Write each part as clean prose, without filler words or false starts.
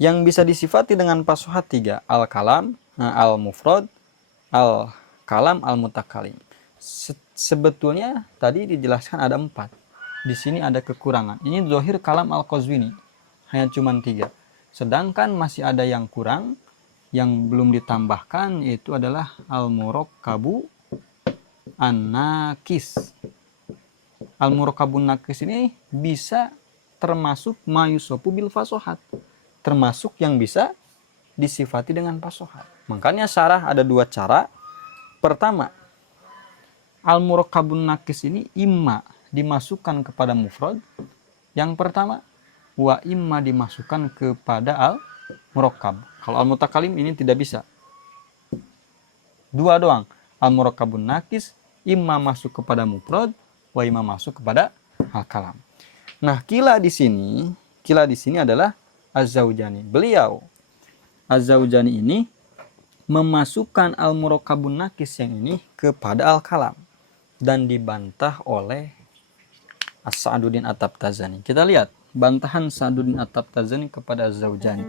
Yang bisa disifati dengan fasohat 3, al-kalam, al-mufrad, al-kalam, al-mutakalim. Sebetulnya tadi dijelaskan ada 4. Di sini ada kekurangan. Ini zohir kalam al-Qazwini, hanya cuma 3. Sedangkan masih ada yang kurang, yang belum ditambahkan, yaitu adalah al-murakkabu an-nakis. Al-murakkabun nakis ini bisa termasuk mayusopu bil fasohat, termasuk yang bisa disifati dengan fasohat. Makanya syarah ada 2 cara. Pertama, al-murakkabun nakis ini imma dimasukkan kepada mufrad. Yang pertama, wa imma dimasukkan kepada al-murakkab. Kalau al-mutakalim ini tidak bisa. 2 doang. Al-murakkabun nakis imma masuk kepada mufrad, wa imma masuk kepada al-kalam. Nah, kila di sini adalah Az-Zaujani. Beliau Az-Zaujani ini memasukkan al-murakkabun nakis yang ini kepada al-kalam dan dibantah oleh As-Sa'duddin At-Tabtazani. Kita lihat bantahan Sa'duddin At-Tabtazani kepada Az-Zaujani.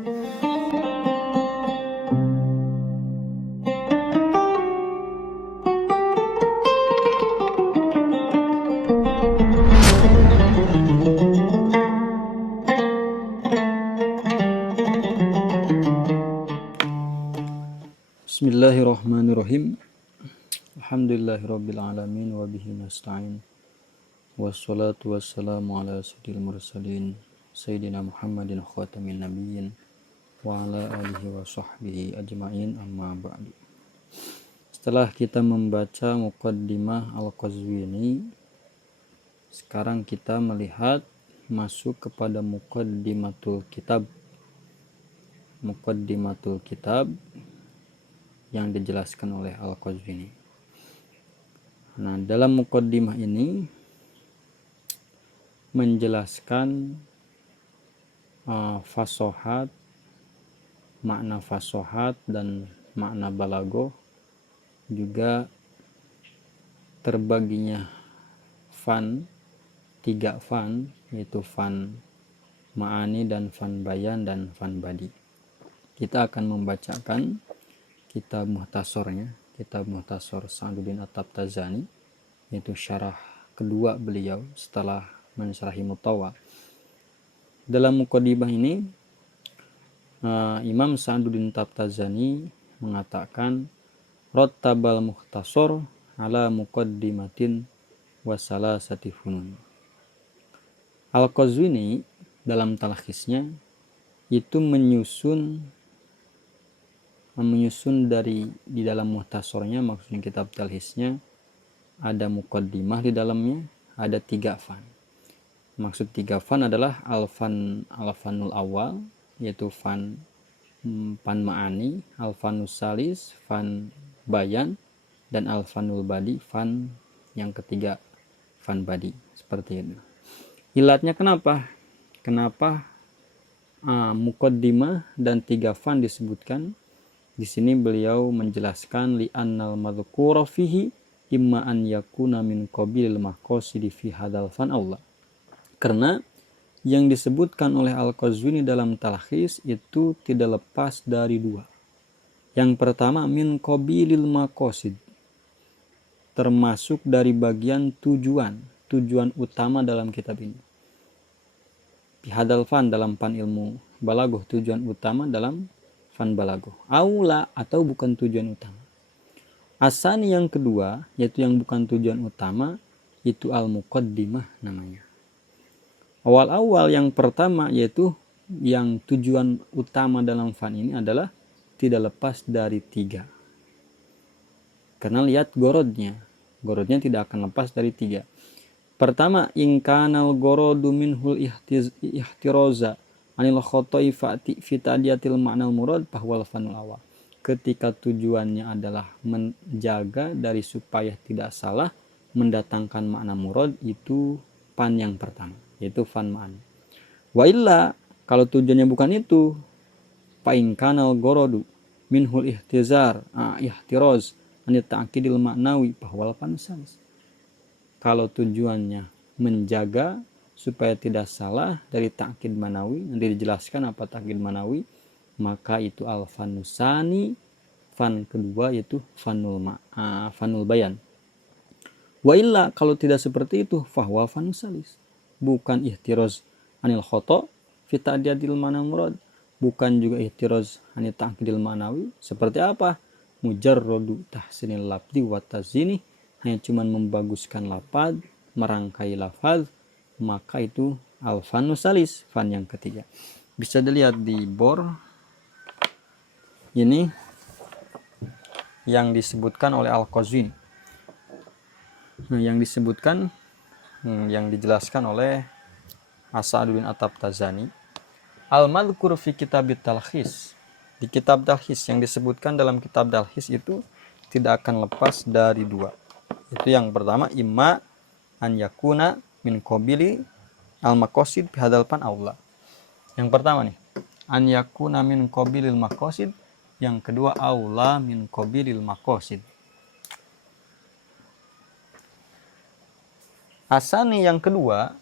Bismillahirrahmanirrahim. Alhamdulillahirabbil alamin wa bihi nasta'in. Wassalatu wassalamu ala sayyidil mursalin sayyidina Muhammadin khatamin nabiyyin wa ala alihi wa sahbihi ajma'in, amma ba'du. Setelah kita membaca muqaddimah al-Qazwini, sekarang kita melihat masuk kepada muqaddimatul kitab. Muqaddimatul kitab yang dijelaskan oleh al-Qazwini. Nah, dalam muqaddimah ini menjelaskan fasohat, makna fasohat dan makna balagoh, juga terbaginya fan, 3 fan, yaitu fan ma'ani dan fan bayan dan fan badi. Kita akan membacakan kitab muhtasornya, kitab muhtasor Sa'duddin At-Tabtazani, yaitu syarah kedua beliau setelah mensyarahi Mutawwa. Dalam muqaddimah ini Imam Sa'duddin Tabtazani mengatakan rattabal muhtasor ala muqaddimatin wa salasati funun. Al-Qazwini dalam talkhisnya itu menyusun di dalam muhtasornya, maksudnya kitab talkhisnya, ada muqaddimah di dalamnya, ada 3 fan. Maksud 3 fan adalah al-fanul awal, yaitu fan ma'ani, al-fanus salis, fan bayan, dan al-fanul badi, fan yang ketiga, fan badi. Seperti itu. Ilatnya kenapa muqaddimah dan 3 fan disebutkan? Di sini beliau menjelaskan li'annal madhkura fihi imma an yakuna min qabilil maqasidi fi hadzal fan Allah. Karena yang disebutkan oleh Al-Qazwini dalam talkhis itu tidak lepas dari 2. Yang pertama min qabilil maqasid, termasuk dari bagian tujuan utama dalam kitab ini. Fi hadzal fan dalam fan ilmu balaghah, tujuan utama dalam fan balaghah. Aula, atau bukan tujuan utama. Asani yang kedua, yaitu yang bukan tujuan utama, itu al-muqaddimah namanya. Awal-awal yang pertama, yaitu yang tujuan utama dalam fan ini adalah tidak lepas dari 3. Karena lihat gorodnya tidak akan lepas dari 3. Pertama, ingkanal gorodu minhul ihtiroza anil khoto'i fi ta'diyatil ma'nal murad bahwal fanul awal. Ketika tujuannya adalah menjaga dari supaya tidak salah mendatangkan makna murad, itu fan yang pertama, yaitu fan ma'ani. Wa illa, kalau tujuannya bukan itu, fa ingkanal gorodu minhul ihtiroz anil ta'kidil ma'nawi bahwal fanus salis. Kalau tujuannya menjaga supaya tidak salah dari ta'kid manawi, nanti dijelaskan apa ta'kid manawi, maka itu al-fanusani, fan kedua yaitu fanul bayan. Wa illa, kalau tidak seperti itu, fahwa fanusalis, bukan ihtiroz anil khoto fi ta'diyadil mana murad, bukan juga ihtiroz anil ta'kidil ma'nawi. Seperti apa? Mujarradu tahsinil lafzi wa tazini, hanya cuman membaguskan lafaz, merangkai lafaz, maka itu al fanusalis, fan yang ketiga. Bisa dilihat di bor ini yang disebutkan oleh Al-Qazwini. Nah, yang disebutkan, yang dijelaskan oleh As-Sa'duddin At-Tabtazani, al-madhkur fi kitab talkhis, di kitab talkhis, yang disebutkan dalam kitab talkhis itu tidak akan lepas dari dua. Itu yang pertama, imma an yakuna min qabili al-maqasid fi hadzal fan aula. Yang pertama nih, an yakuna min qabilil maqasid, yang kedua aula min qabilil maqasid. Asani yang kedua,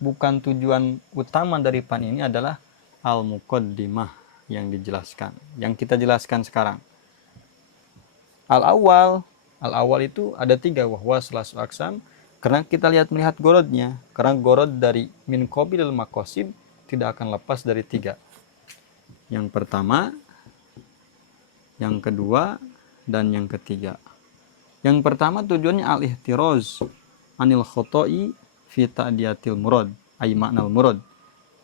bukan tujuan utama dari fan ini adalah al-muqaddimah yang dijelaskan, yang kita jelaskan sekarang. Al-awwal itu ada 3, wahwa salasul aqsam, karena kita melihat gorodnya, karena gorod dari min qabilil maqasid tidak akan lepas dari 3. Yang pertama, yang kedua, dan yang ketiga. Yang pertama tujuannya al-ihtiroz anil khoto'i fi ta'diyatil murad, ay maknal murad.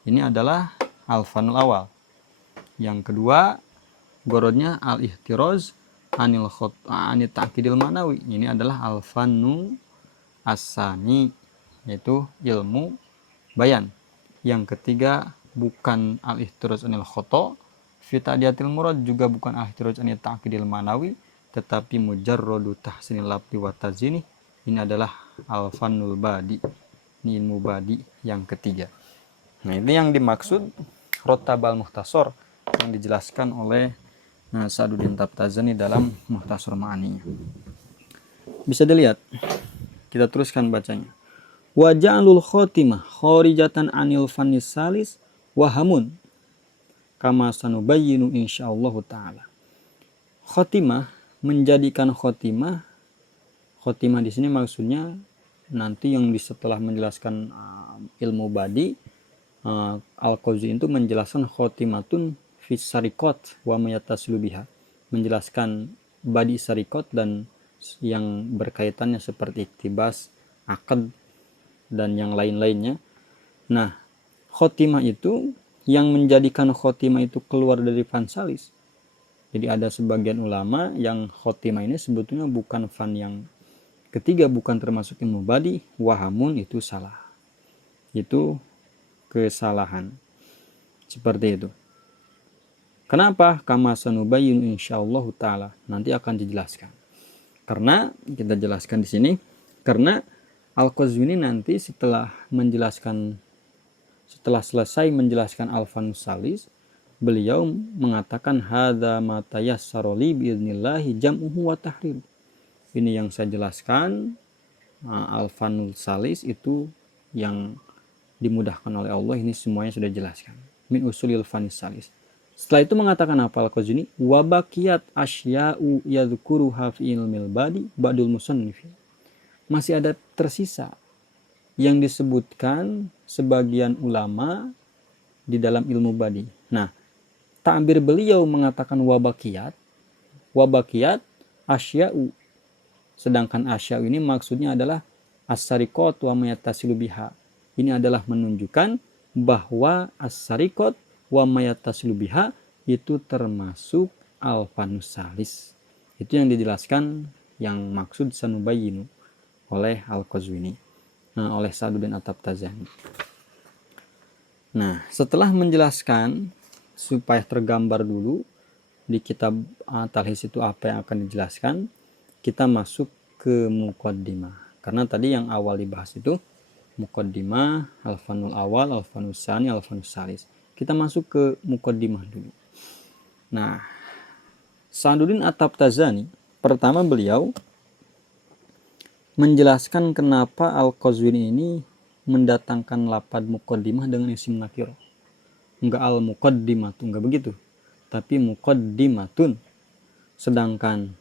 Ini adalah al-fanul awal. Yang kedua, gorodnya al-ihtiroz anil ta'kidil ma'nawi. Ini adalah al-fanu as-sani, yaitu ilmu bayan. Yang ketiga, bukan al-ihtiroz anil khoto' fi ta'diyatil murad, juga bukan al-ihtiroz anil ta'kidil ma'nawi, tetapi mujarradu tahsinil lafzi wa tazini. Ini adalah al-fanul badi, ini ilmu badi yang ketiga. Nah, ini yang dimaksud rotabal muhtasor yang dijelaskan oleh Sa'duddin Tabtazani dalam Muhtasar Ma'ani. Bisa dilihat, kita teruskan bacanya. Wa ja'alul khotimah khorijatan anil fanis salis wahamun kama sanubayyinu insyaallah ta'ala. Khotimah, menjadikan khotimah di sini maksudnya nanti yang setelah menjelaskan ilmu badi, Al-Qazwini itu menjelaskan khotimatun fi sarikot wa mayatasilu biha, menjelaskan badi sarikot dan yang berkaitannya seperti iktibas, akad, dan yang lain-lainnya. Nah, khotimah itu yang menjadikan khotimah itu keluar dari fan salis. Jadi ada sebagian ulama yang khotimah ini sebetulnya bukan fan yang ketiga, bukan termasuk ilmu badi, wahamun, itu salah, itu kesalahan. Seperti itu. Kenapa? Kama sanubayyinu insyaallah ta'ala, nanti akan dijelaskan. Karena kita jelaskan di sini, karena Al-Qazwini nanti setelah selesai menjelaskan al-fanus salis, beliau mengatakan hadza ma tayassara li biidznillah jam'uhu wa tahrir. Ini yang saya jelaskan, al-fanul salis itu yang dimudahkan oleh Allah, ini semuanya sudah jelaskan. Min usulil fanis salis. Setelah itu mengatakan apa Al-Qazwini? Wa baqiyat asya'u yadhkuruha fi ilmil badi ba'dul musannif. Masih ada tersisa yang disebutkan sebagian ulama di dalam ilmu badi. Nah, ta'bir beliau mengatakan wa baqiyat asya'u. Sedangkan asya ini maksudnya adalah as-sarikot wa mayatasilu biha. Ini adalah menunjukkan bahwa as-sarikot wa mayatasilu biha itu termasuk al-fanus salis. Itu yang dijelaskan, yang maksud sanubayyinu oleh Al-Qazwini, oleh Sa'duddin At-Tabtazani. Nah, setelah menjelaskan supaya tergambar dulu di kitab Talhis itu apa yang akan dijelaskan, kita masuk ke muqaddimah. Karena tadi yang awal dibahas itu muqaddimah, al-fanul awal, al-fanus tsani, al-fanus salis. Kita masuk ke muqaddimah dulu. Nah, Sa'duddin At-Tabtazani, pertama beliau menjelaskan kenapa Al-Qazwini ini mendatangkan lafaz muqaddimah dengan isim nakirah. Enggak al-muqaddimah, enggak begitu. tapi muqaddimatun. Sedangkan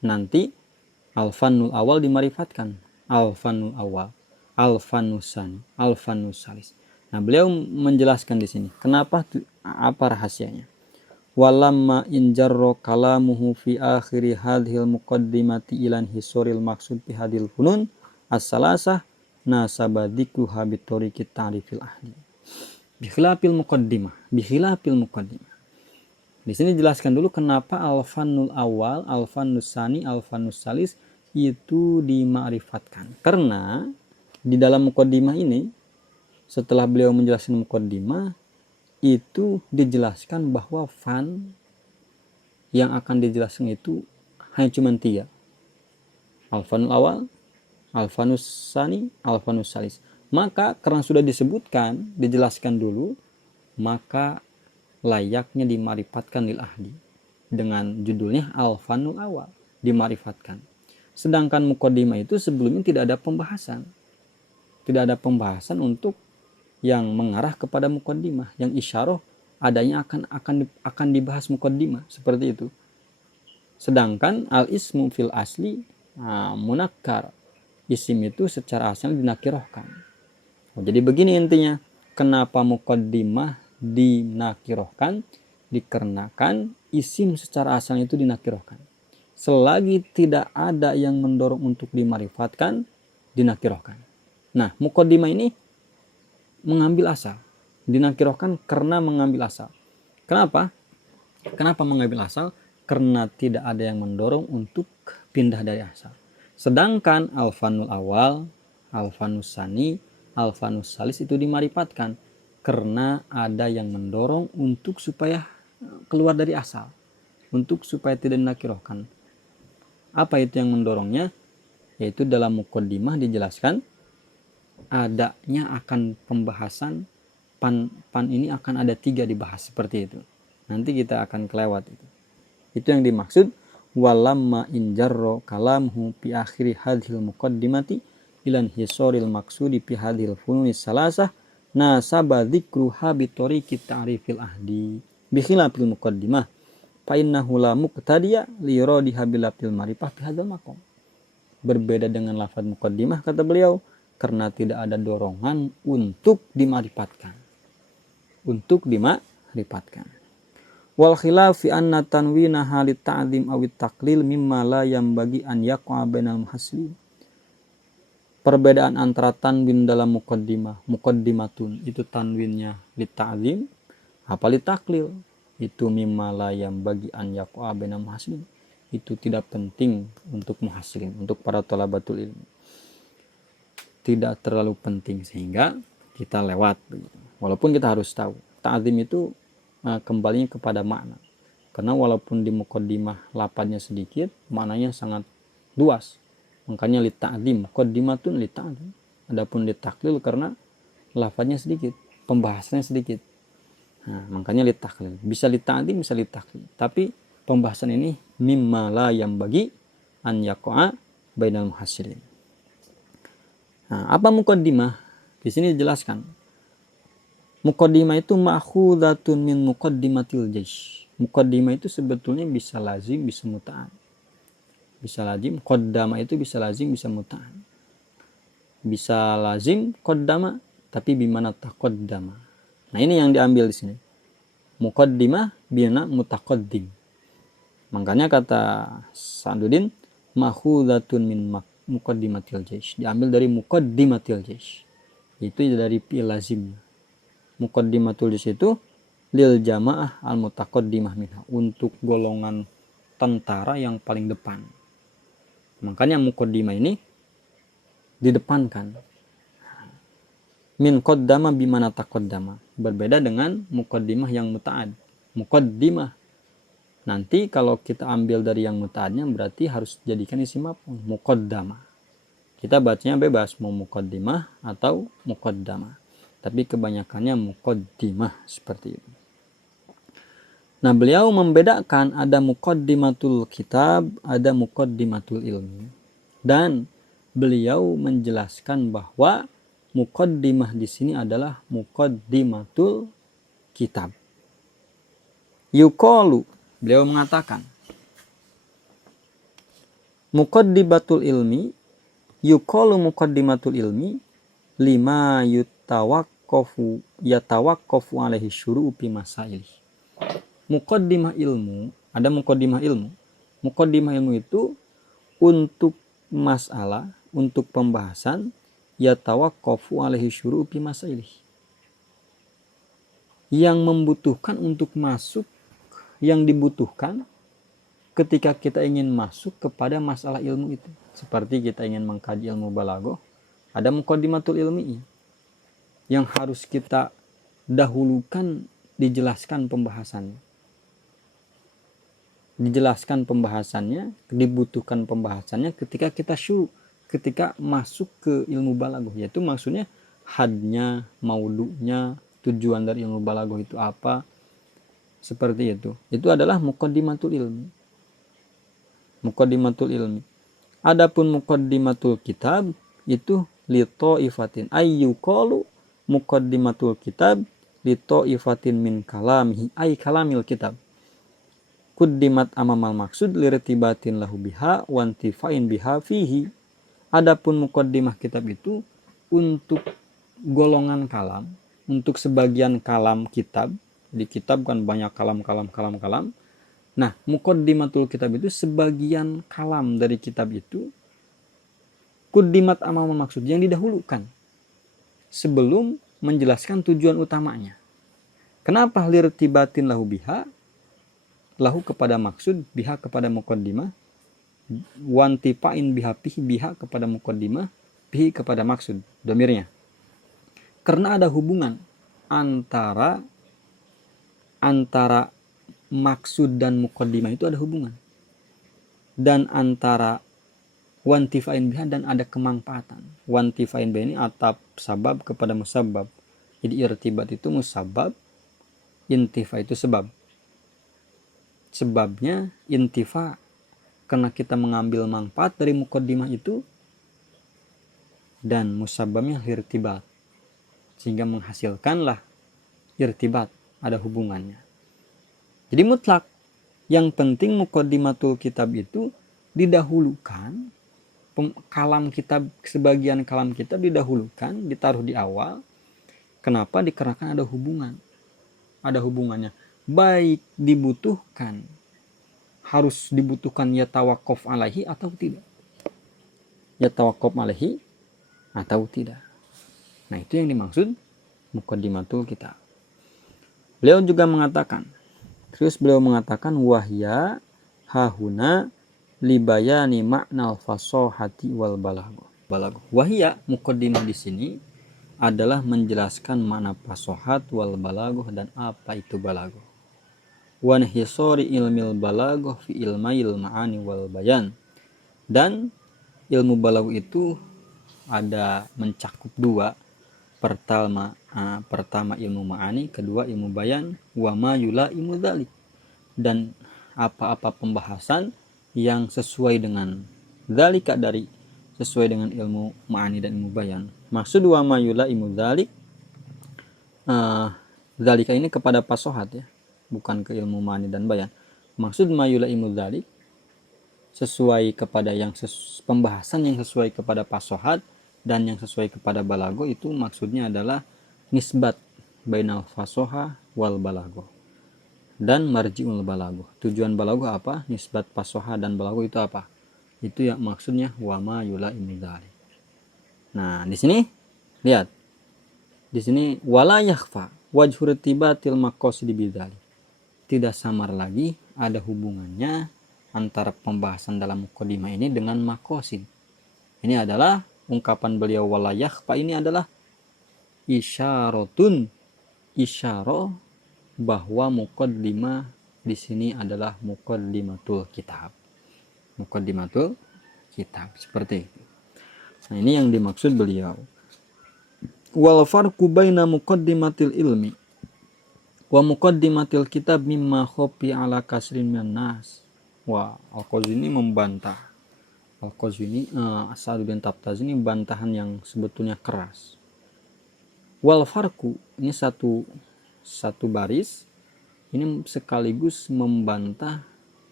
nanti al-fannul awal dimarifatkan. Al-fannul awal, al-fannus sani, al-fannus salis. Nah, beliau menjelaskan di sini kenapa, apa rahasianya. Walamma injarro kalamuhu fi akhiri hadhil muqaddimati ilan hisoril maksud fi hadhil funun as-salasah nasabadiku habitori kita ta'rifil ahli. Bikhilafil muqaddimah. Di sini jelaskan dulu kenapa al-fannul awal, al-fannus sani, al-fannus salis itu dima'rifatkan. Karena di dalam muqaddimah ini, setelah beliau menjelaskan muqaddimah, itu dijelaskan bahwa fan yang akan dijelaskan itu hanya cuma 3. Al-fanul awal, al-fanus sani, al-fanus salis. Maka karena sudah disebutkan, dijelaskan dulu, maka layaknya dimarifatkan lil ahli dengan judulnya al-fanul awal, dimarifatkan. Sedangkan muqaddimah itu sebelumnya tidak ada pembahasan. Tidak ada pembahasan untuk yang mengarah kepada muqaddimah, yang isyarah adanya akan dibahas muqaddimah, seperti itu. Sedangkan al-ismu fil asli munakkar, isim itu secara asal dinakirahkan. Jadi begini intinya, kenapa muqaddimah dinakirahkan? Dikarenakan isim secara asal itu dinakirahkan. Selagi tidak ada yang mendorong untuk dimarifatkan, dinakirahkan. Nah, muqaddimah ini mengambil asal, dinakirahkan karena mengambil asal. Kenapa? Kenapa mengambil asal? Karena tidak ada yang mendorong untuk pindah dari asal. Sedangkan al-fanul awal, al-fanus sani, al-fanus salis itu dimarifatkan karena ada yang mendorong untuk supaya keluar dari asal, untuk supaya tidak dinakirahkan. Apa itu yang mendorongnya? Yaitu dalam muqaddimah dijelaskan adanya akan pembahasan pan ini akan ada 3 dibahas, seperti itu. Nanti kita akan kelewat itu. Itu yang dimaksud walamma injarro kalamhu fi akhiri hadhil muqaddimati ilan hisoril maksudi fi hadhil fununis salasah nasaba dzikruha bi tariqi ta'rifil ahdi bi khilafil muqaddimah fa innahu la muqtadiya li iradiha bil marifah fi hadzal maqam. Berbeda dengan lafaz muqaddimah, kata beliau, karena tidak ada dorongan untuk dimarifatkan. Wal khilaf fi anna tanwinaha lit ta'zim aw at-taqlil mimma la yanbaghi an yaqa bainal muhassilin. Perbedaan antara tanwin dalam muqaddimatun itu tanwinnya lit ta'zim, apa lit taqlil, itu mimma la yanbaghi an yaqa bainal muhassilin. Itu tidak penting untuk muhassilin, untuk para thalabatul ilmi. Tidak terlalu penting sehingga kita lewat. Walaupun kita harus tahu ta'zim itu kembalinya kepada makna, karena walaupun di muqaddimah lafadznya sedikit, maknanya sangat luas. Makanya li ta'zim, muqaddimatun li ta'zim. Adapun li taklil karena lafadznya sedikit, pembahasannya sedikit. Nah, makanya li taklil. Bisa li ta'zim, bisa li taklil. Tapi pembahasan ini mimma la yang bagi an yaqa'a bainal muhassilin. Nah, apa muqaddimah? Di sini dijelaskan. Muqaddimah itu ma'khudatun min muqaddimatil jaish. Muqaddimah itu sebetulnya bisa lazim, bisa muta'an. Bisa lazim, qaddama itu bisa lazim, bisa muta'an. Bisa lazim, qaddama, tapi bimana taqaddama. Nah, ini yang diambil di sini. Muqaddimah bina mutaqaddim. Makanya kata Sa'duddin, ma'khudatun min muqaddimatil jaish, diambil dari muqaddimatil jaish, itu dari fi'il lazim. Muqaddimatul jaish itu lil jamaah al mutaqaddimah minha, untuk golongan tentara yang paling depan. Makanya muqaddimah ini didepankan. Min qaddama bimana taqaddama, berbeda dengan muqaddimah yang muta'ad. Muqaddimah nanti kalau kita ambil dari yang muta'adnya berarti harus jadikan isim maf'ul, muqaddamah. Kita bacanya bebas, mau muqaddimah atau muqaddamah. Tapi kebanyakannya muqaddimah, seperti itu. Nah, beliau membedakan ada muqaddimatul kitab, ada muqaddimatul ilmi. Dan beliau menjelaskan bahwa muqaddimah di sini adalah muqaddimatul kitab. Yuqalu, beliau mengatakan, muqaddimatul ilmi, yuqalu muqaddimatul ilmi lima yatawaqqafu alaihi syuru'u fi masail. Muqaddimah ilmu, ada muqaddimah ilmu. Muqaddimah ilmu itu untuk masalah, untuk pembahasan yatawaqqafu alaihi syuru'u fi masail. Yang membutuhkan untuk masuk, yang dibutuhkan ketika kita ingin masuk kepada masalah ilmu itu. Seperti kita ingin mengkaji ilmu balaghah, ada muqaddimatul ilmi yang harus kita dahulukan, dijelaskan pembahasannya. Dijelaskan pembahasannya, dibutuhkan pembahasannya ketika kita ketika masuk ke ilmu balaghah, yaitu maksudnya hadnya, maudu'nya, tujuan dari ilmu balaghah itu apa, seperti itu. Itu adalah muqaddimatul ilmi. Muqaddimatul ilmi. Adapun muqaddimatul kitab itu li ta'ifatin ayyuqalu muqaddimatul kitab li ta'ifatin min kalamihi ay kalamil kitab. Quddimat amamal maksud lirtibatin lahu biha wa intifain biha fihi. Adapun muqaddimah kitab itu untuk golongan kalam, untuk sebagian kalam kitab. Di kitab kan banyak kalam. Nah, muqaddimatul kitab itu sebagian kalam dari kitab itu quddimat amamal maksud, yang didahulukan sebelum menjelaskan tujuan utamanya. Kenapa lirtibatin lahu biha? Lahu kepada maksud, biha kepada muqaddimah, wantifain biha pihi, biha kepada muqaddimah, pihi kepada maksud, domirnya. Karena ada hubungan antara maksud dan muqaddimah, itu ada hubungan. Dan antara wantifain biha dan ada kemanfaatan. Wantifain biha ini atap sabab kepada musabab. Jadi irtibat itu musabab, intifa itu sebab. Sebabnya intifa karena kita mengambil manfaat dari muqaddimah itu, dan musababnya irtibat sehingga menghasilkanlah irtibat, ada hubungannya. Jadi mutlak, yang penting muqaddimatul kitab itu didahulukan, kalam kitab, sebagian kalam kitab didahulukan, ditaruh di awal. Kenapa? Dikarenakan ada hubungan, ada hubungannya. Baik dibutuhkan, harus dibutuhkan yatawaqqaf alaihi atau tidak, yatawaqqaf alaihi atau tidak. Nah, itu yang dimaksud muqaddimatul kitab. Beliau juga mengatakan, terus beliau mengatakan wahya hahuna libayani maknal fasahati wal balaghah. Wahya, muqaddimah di sini adalah menjelaskan makna fasahat wal balaghah dan apa itu balaghah. Wa inhisari ilmil balaghah fi ilmail ma'ani wal bayan. Dan ilmu balaghah itu ada mencakup dua. Pertama ilmu ma'ani, kedua ilmu bayan, wa ma yulaimu dzalik, dan apa-apa pembahasan yang sesuai dengan dzalika, dari sesuai dengan ilmu ma'ani dan ilmu bayan. Maksud wa ma yulaimu dzalik, dzalika ini kepada fasahat ya, bukan ke ilmu ma'ani dan bayan. Maksud ma yulaimu dzalik, sesuai kepada yang pembahasan yang sesuai kepada fasahat dan yang sesuai kepada balaghah, itu maksudnya adalah nisbat bainal fasoha wal balaghah dan marji'ul balaghah. Tujuan balaghah apa? Nisbat fasoha dan balaghah itu apa? Itu yang maksudnya wa ma yulaimu dzalik. Nah, di sini lihat. Di sini wala yakhfa wajhu irtibatil maqasid bidzalik. Tidak samar lagi ada hubungannya antara pembahasan dalam muqaddimah ini dengan maqasid. Ini adalah ungkapan beliau wala yakhfa, ini adalah isyaratun, isyarah bahwa muqaddimah di sini adalah muqaddimatul kitab. Muqaddimatul kitab seperti itu. Nah, ini yang dimaksud beliau. Wal farqu baina muqaddimatil ilmi wa muqaddimatil kitab mimma khafi ala kasrin minan nas. Wah, Al-Qazwini membantah. Al-Qazwini, As'aduddin Tabtazi ini bantahan yang sebetulnya keras. Wal farqu ini satu baris, ini sekaligus membantah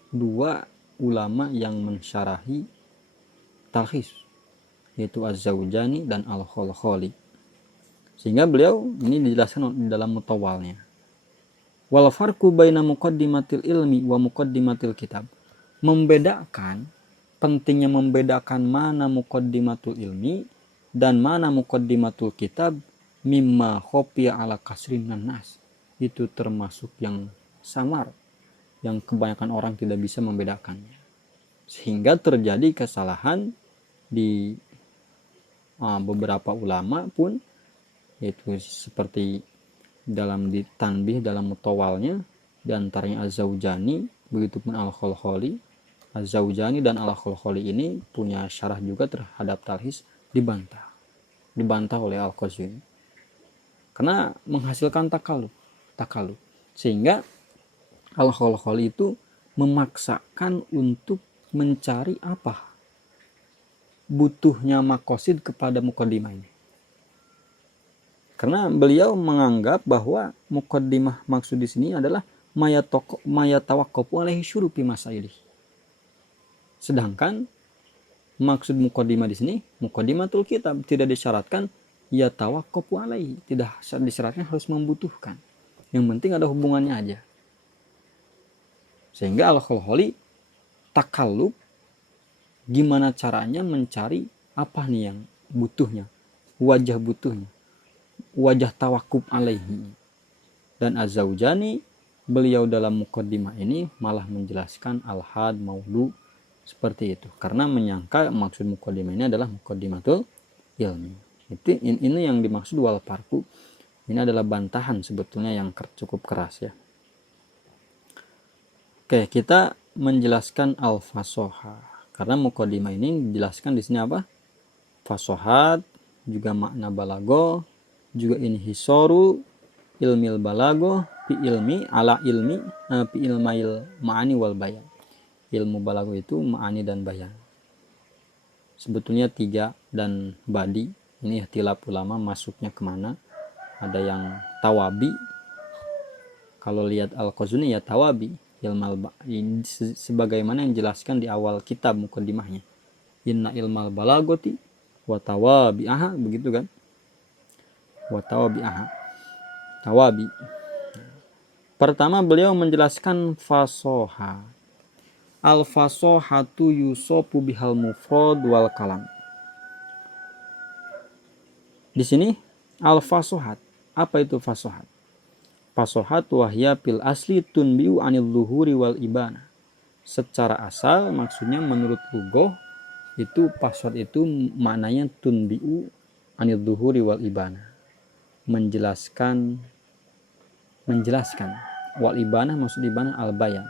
dua ulama yang mensyarahi talhis, yaitu Az-Zaujani dan Al-Khalkhali. Sehingga beliau ini dijelaskan di dalam mutawalnya. Wal farqu baina muqaddimatil ilmi wa muqaddimatil kitab. Membedakan, pentingnya membedakan mana muqaddimatul ilmi dan mana muqaddimatul kitab, mimma khofiya ala kasrin nas. Itu termasuk yang samar, yang kebanyakan orang tidak bisa membedakannya. Sehingga terjadi kesalahan di beberapa ulama pun, yaitu seperti dalam di tanbih dalam mutawalnya, diantaranya Az-Zaujani, begitupun Al-Khalkhali. Az-Zaujani dan Al-Khalkhali ini punya syarah juga terhadap talhis, dibantah oleh Al-Qazwini karena menghasilkan takaluf. Sehingga Al-Khalkhali itu memaksakan untuk mencari apa butuhnya makosid kepada muqaddimah ini. Karena beliau menganggap bahwa muqaddimah maksud di sini adalah mayatawaqqafu alaihi syurupi masailih. Sedangkan maksud muqaddimah di sini muqaddimatul kitab, tidak disyaratkan yatawaqqafu alaihi, tidak disyaratkan harus membutuhkan. Yang penting ada hubungannya aja. Sehingga Al-Khalkhali takallub gimana caranya mencari apa nih yang butuhnya, wajah butuhnya, wajah tawakub alaihi. Dan Az-Zaujani, beliau dalam muqaddimah ini malah menjelaskan al-had, maudu, seperti itu, karena menyangka maksud muqaddimah ini adalah muqaddimatul ilmi. Ini yang dimaksud wal farqu. Ini adalah bantahan sebetulnya yang cukup keras ya. Oke, kita menjelaskan al-fasoha, karena muqaddimah ini dijelaskan di sini apa? Fasohat, juga makna balago, juga inhisoru ilmil balago fi ilmi ala ilmi fi ilmail ma'ani wal bayan. Ilmu balago itu ma'ani dan bayan. Sebetulnya 3 dan badi. Ini ikhtilaf ulama masuknya kemana. Ada yang tawabi. Kalau lihat Al-Qazwini ya tawabi. Sebagaimana yang dijelaskan di awal kitab muqaddimahnya. Inna ilmal balagoti wa tawabi'aha, begitu kan? Wa tawabi'aha. Tawabi. Pertama beliau menjelaskan fasoha. Al-fasohatu yusopu bihal mufrad wal kalam. Di sini al-fasohat. Apa itu fasohat? Fasohat wahya pil asli tunbiu anil luhuri wal ibana. Secara asal maksudnya menurut lugoh itu fasohat itu maknanya tunbiu anil luhuri wal ibana. Menjelaskan wal ibana, maksud ibana al-bayan.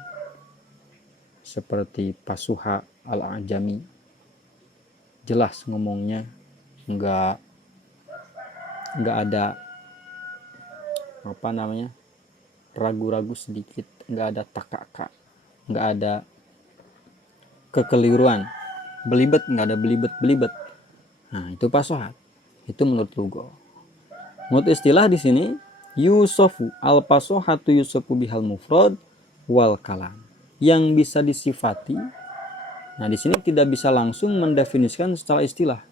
Seperti pasuha al-ajami, jelas ngomongnya, enggak ada ragu-ragu sedikit, enggak ada takaka, enggak ada kekeliruan, enggak ada belibet. Nah, itu pasuhat. Itu menurut lugo. Menurut istilah di sini yusofu al-fasohatu yusofu bihal mufrad wal kalam. Yang bisa disifati. Nah, di sini tidak bisa langsung mendefinisikan secara istilah.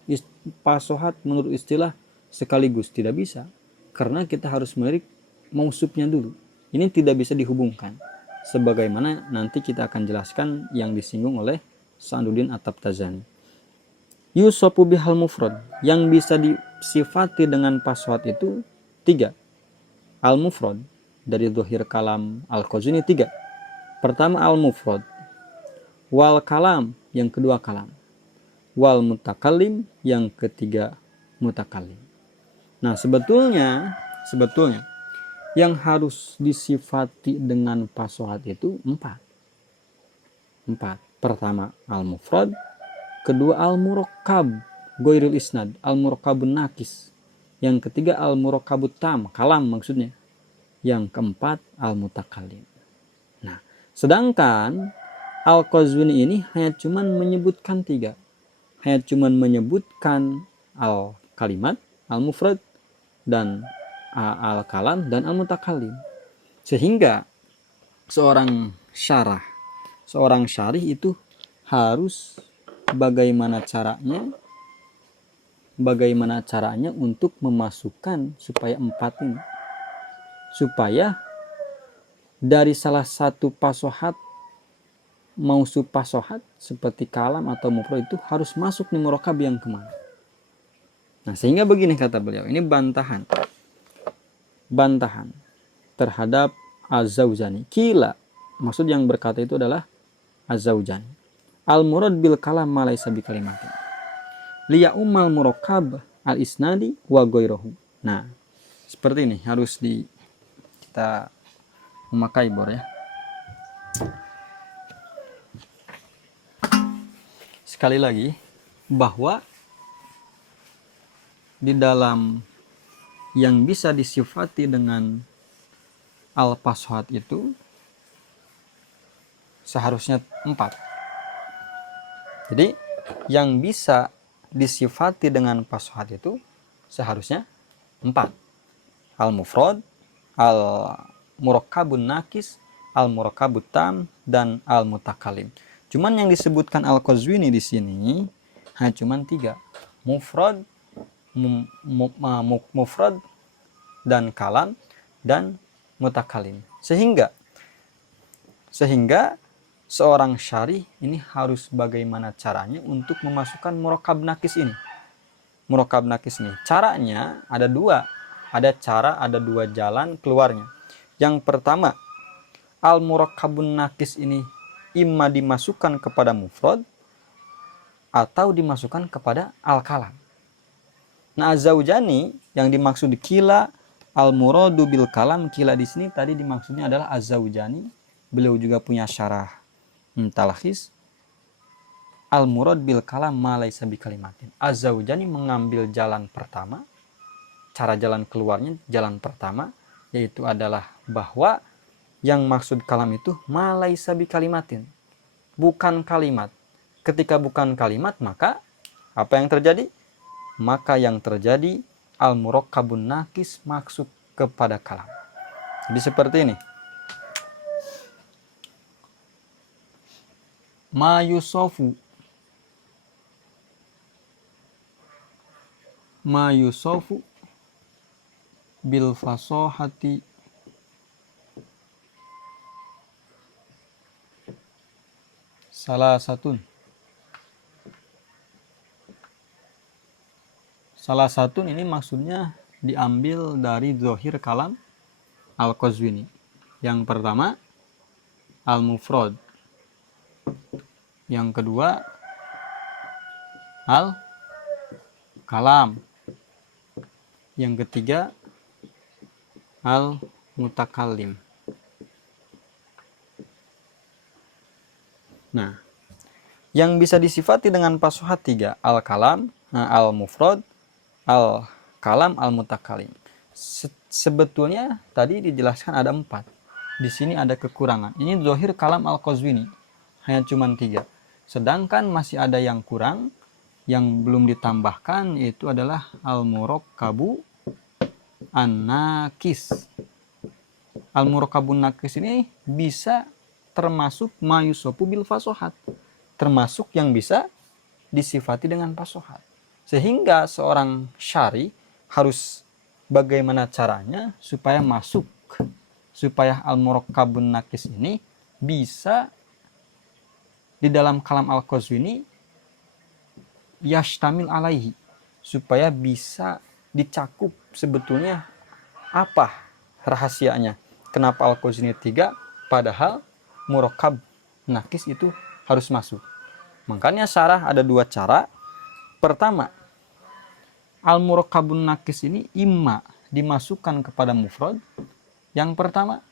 Fasohat menurut istilah sekaligus tidak bisa. Karena kita harus melirik mausufnya dulu. Ini tidak bisa dihubungkan. Sebagaimana nanti kita akan jelaskan yang disinggung oleh Sa'duddin At-Tabtazani. Yusofu bihal mufrad. Yang bisa disifati dengan fasohat itu 3. Al-mufrad. Dari dhuhir kalam Al-Qazwini 3. Pertama al-mufrad, wal kalam, yang kedua kalam, wal mutakallim, yang ketiga mutakallim. Nah, sebetulnya yang harus disifati dengan fasohat itu 4. Pertama al-mufrad, kedua al-murakkab ghairil isnad, al-murakkabun nakis, yang ketiga al-murakkabut tam, kalam maksudnya, yang keempat al-mutakallim. Sedangkan Al-Qazwini ini hanya cuman menyebutkan 3. Hanya cuman menyebutkan al-kalimat, al-mufrad, dan al-kalam, dan al-mutakallim. Sehingga seorang syarah, seorang syarih itu harus bagaimana caranya untuk memasukkan supaya empat ini, supaya dari salah satu pasohat mausuf pasohat seperti kalam atau mufrad itu harus masuk di murokab yang kemana. Nah, sehingga begini kata beliau, ini bantahan terhadap Az-Zaujani. Kila, maksud yang berkata itu adalah Az-Zaujani. Al-murad bil kalam ma laysa bi kalimatin. Liya ummal murakkab al-isnadi wa ghairuhu. Nah, seperti ini harus kita memakai bor ya. Sekali lagi, bahwa di dalam yang bisa disifati dengan al-pashat itu seharusnya 4. Jadi yang bisa disifati dengan pashat itu seharusnya 4. Al-mufrad, al-murakkabun nakis, al-murakkabut tam, dan al-mutakalim. Cuman yang disebutkan Al-Qazwini di sini hanya cuman 3. Mufrad, mufrad dan kalam dan mutakalim. Sehingga seorang syarih ini harus bagaimana caranya untuk memasukkan murakkab nakis ini. Murakkab nakis ini caranya ada 2. Ada 2 jalan keluarnya. Yang pertama, al murakkabun nakis ini imma dimasukkan kepada mufrad atau dimasukkan kepada al kalam. Nah, Az-Zaujani yang dimaksud kila al-muradu bil kalam, kila di sini tadi dimaksudnya adalah Az-Zaujani. Beliau juga punya syarah talkhis. Al-murad bil kalam ma laysa bi kalimatin. Az-Zaujani mengambil jalan pertama, cara jalan keluarnya jalan pertama, yaitu adalah bahwa yang maksud kalam itu ma laysa bi kalimatin, bukan kalimat. Ketika bukan kalimat, maka apa yang terjadi? Maka yang terjadi al-murakkabun nakis maksud kepada kalam. Jadi seperti ini. Ma yusofu bil fasohati salah satu ini maksudnya diambil dari zohir kalam Al-Qazwini. Yang pertama al-mufrad, yang kedua al-kalam, yang ketiga al-mutakallim. Nah, yang bisa disifati dengan passohat 3, al-kalam, al-mufrad, al-kalam, al-mutakallim. Sebetulnya tadi dijelaskan ada 4. Di sini ada kekurangan. Ini zohir kalam Al-Qazwini, hanya cuma 3. Sedangkan masih ada yang kurang, yang belum ditambahkan, yaitu adalah al-murakkabu an-nakis. Al-murakkabun nakis ini bisa termasuk mayusopu bil fasohat, termasuk yang bisa disifati dengan pasohat. Sehingga seorang syari harus bagaimana caranya supaya masuk, supaya al-murakkabun nakis ini bisa di dalam kalam Al-Qazwini yashtamil alaihi, supaya bisa dicakup sebetulnya apa rahasianya. Kenapa Al-Qazwini 3 padahal murakkab nakis itu harus masuk. Makanya syarah ada 2 cara. Pertama, al-murakkabun nakis ini imma dimasukkan kepada mufrad. Yang pertama,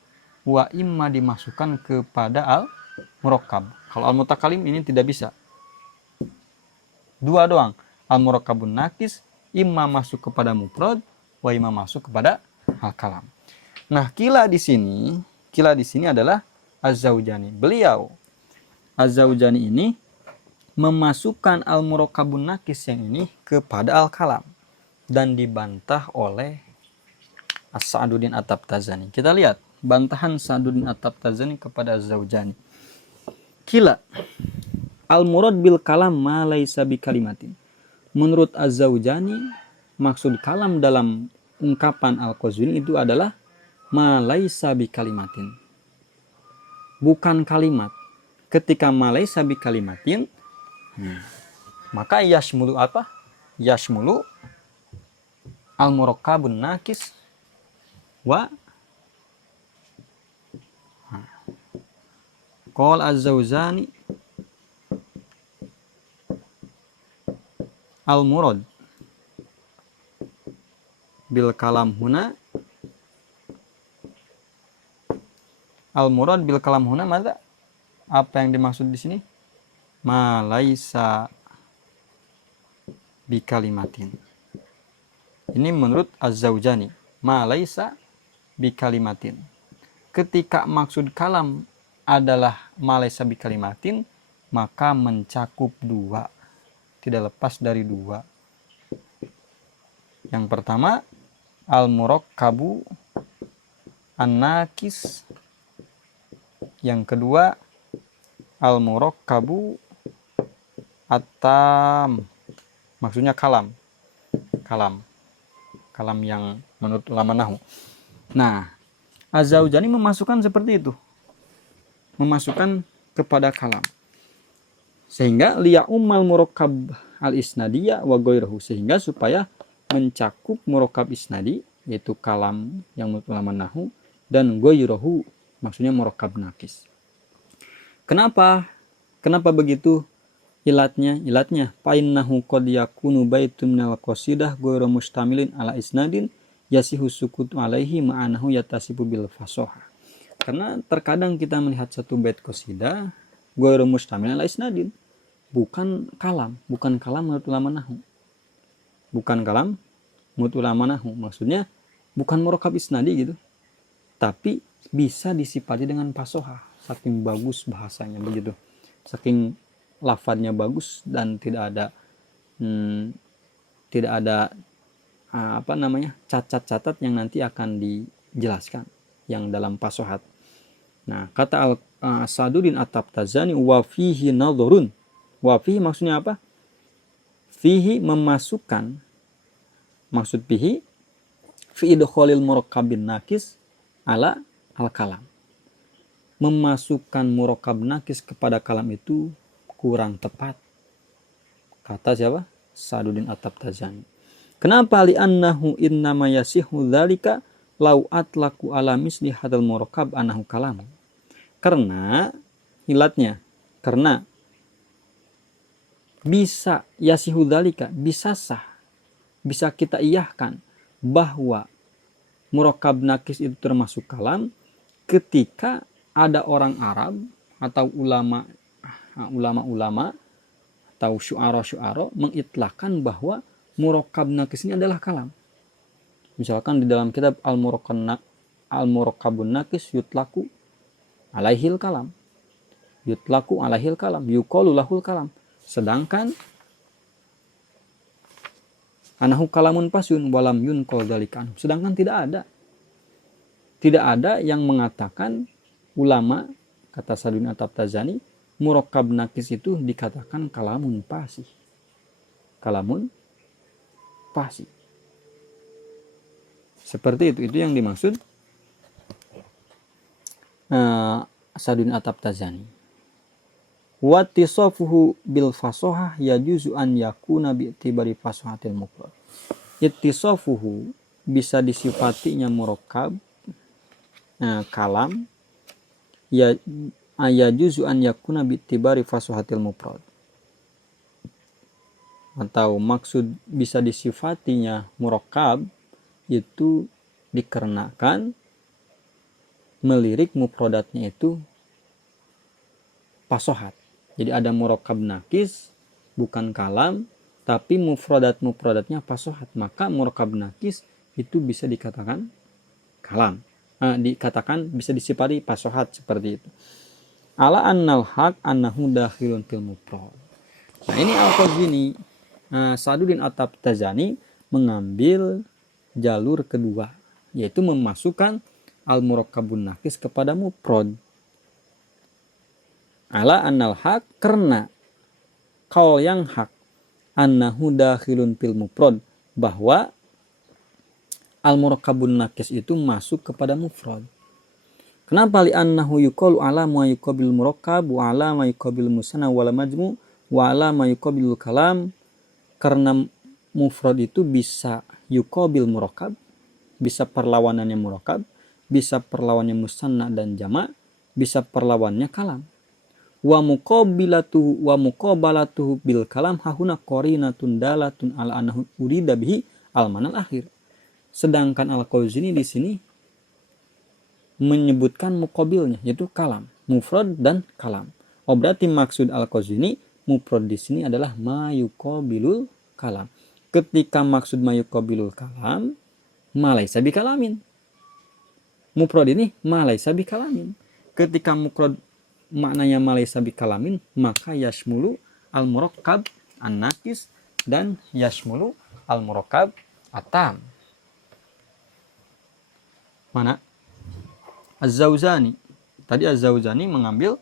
wa imma dimasukkan kepada al-murakkab. Kalau al-mutakalim ini tidak bisa. 2 doang. Al-murakkabun nakis imma masuk kepada mufrad, wa imma masuk kepada al-kalam. Nah, kila di sini adalah Az-Zaujani. Beliau Az-Zaujani ini memasukkan al-murakkabun nakis yang ini kepada al-kalam dan dibantah oleh As-Sa'duddin At-Tabtazani. Kita lihat bantahan Sa'duddin At-Tabtazani kepada Az-Zaujani. Kila al-murad bil kalam ma laisa bi kalimatin. Menurut Az-Zaujani, maksud kalam dalam ungkapan Al-Qazwini itu adalah ma laisa bi kalimatin. Bukan kalimat. Ketika ma laisa bi kalimatin, maka yashmulu apa? Yashmulu al-murakkabun nakis wa qol Az-Zaujani al-murad bil kalam huna al-murad bil kalam huna mana? Apa yang dimaksud di sini? Ma laisa bi kalimatin. Ini menurut Az-Zaujani, ma laisa bi kalimatin. Ketika maksud kalam adalah ma laisa bi kalimatin, maka mencakup dua, tidak lepas dari dua. Yang pertama, al-murakkabu an-nakis. Yang kedua, al-murakkabu at-tam. Maksudnya kalam yang menurut ulama nahwu. Nah, Az-Zaujani memasukkan seperti itu, memasukkan kepada kalam, sehingga liya ummal murakkab al-isnadiyya wa ghairuhu, sehingga supaya mencakup murakkab isnadi yaitu kalam yang menurut ulama nahwu dan ghairuhu maksudnya murakkab nakis. Kenapa begitu? Ilatnya fa innahu qad yakunu baitun minal qasidah ghairu mustamilin ala isnadin yasihu sukutu alaihi ma'anahu yatasibu bil fasoha. Karena terkadang kita melihat satu bait qasidah ghairu mustamilin ala isnadin, bukan kalam menurut ulama nahwu. Bukan kalam menurut ulama nahwu, maksudnya bukan murakkab isnadi gitu. Tapi bisa disifati dengan fasoha, saking bagus bahasanya begitu. Saking lafadznya bagus dan tidak ada cacat-cacat yang nanti akan dijelaskan yang dalam fasohat. Nah, kata Sa'duddin At-Tabtazani wa fihi nadhrun. Wa fihi maksudnya apa? Fihi memasukkan, maksud fihi fi idkhalil murakkabin nakis ala al-kalam. Memasukkan murakkab nakis kepada kalam itu kurang tepat. Kata siapa? Sa'duddin At-Tabtazani. Kenapa? Li'annahu innama yasihu dzalika law atlaqu ala misli hadzal murakkab annahu kalam. Karena bisa yasihu dzalika, bisa sah, bisa kita iyahkan bahwa murakkab nakis itu termasuk kalam ketika ada orang Arab atau ulama atau syu'ara mengitlakkan bahwa murakkab nakis ini adalah kalam. Misalkan di dalam kitab al-murakkabun nakis yutlaku alaihil kalam, yuqalu lahul kalam. Sedangkan anahu kalamun pasyun walam yunqal dzalika. Sedangkan tidak ada yang mengatakan ulama, kata Sa'duddin At-Tabtazani, murakkab nakis itu dikatakan kalamun fasih. Seperti itu yang dimaksud Sa'duddin At-Tabtazani. Wa ittisafuhu bil fasohah yajuzu an yakuna bi'tibari fasohatil mufrad. Ittisafuhu bisa disifatinya murakkab kalam ya yajuzu an yakuna bi'tibari fasohatil mufrad. Atau maksud bisa disifatinya murakkab itu dikarenakan melirik mufradatnya itu fasohat. Jadi ada murakkab nakis bukan kalam, tapi mufradatnya fasohat, maka murakkab nakis itu bisa dikatakan kalam. Bisa disifati fasohat seperti itu. Ala annal haq annahu dakhilun fil mufrad. Nah, ini Al-Qazwini, Sa'duddin At-Tabtazani mengambil jalur kedua, yaitu memasukkan al-murakkabun nakis kepada mufrad. Ala annal haq, karena kaul yang hak, annahu dakhilun fil mufrad, bahwa al-murakkabun nakis itu masuk kepada mufrad. Kenapa? Li annahu yuqalu ala ma yuqabil murakkab wa ala ma yuqabil musanna wal majmu wa ala ma yuqabil kalam. Karena mufrad itu bisa yuqabil murakkab, bisa perlawanannya murakkab, bisa perlawannya musanna dan jamak, bisa perlawannya kalam. Wa muqabalatuhu bil kalam hahuna qarinatun dalatun ala annahu urida bihi al manal akhir. Sedangkan Al-Qauzini di sini menyebutkan muqabilnya, yaitu kalam, mufrad dan kalam. Oh, berarti maksud Al-Qauzini mufrad di sini adalah ma yuqabilul kalam. Ketika maksud ma yuqabilul kalam, ma laisa bi kalamin. Mufrad ini ma laisa bi kalamin. Ketika mufrad maknanya ma laisa bi kalamin, maka yashmulu al-murakkab an-nakis dan yashmulu al-murakkab at-tam. Mana? Az-Zawzani. Tadi Az-Zawzani mengambil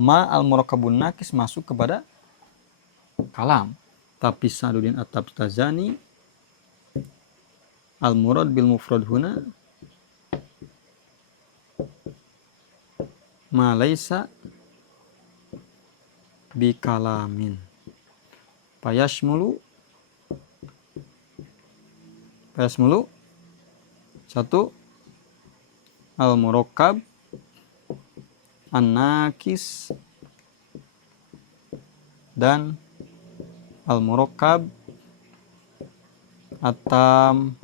ma al-murakkabun nakis masuk kepada kalam. Tapi Sa'duddin At-Tabtazani al-murad bil mufrad huna ma laisa bi kalamin. Payashmulu satu al-murakkab an-nakis dan al-murakkab at-tam.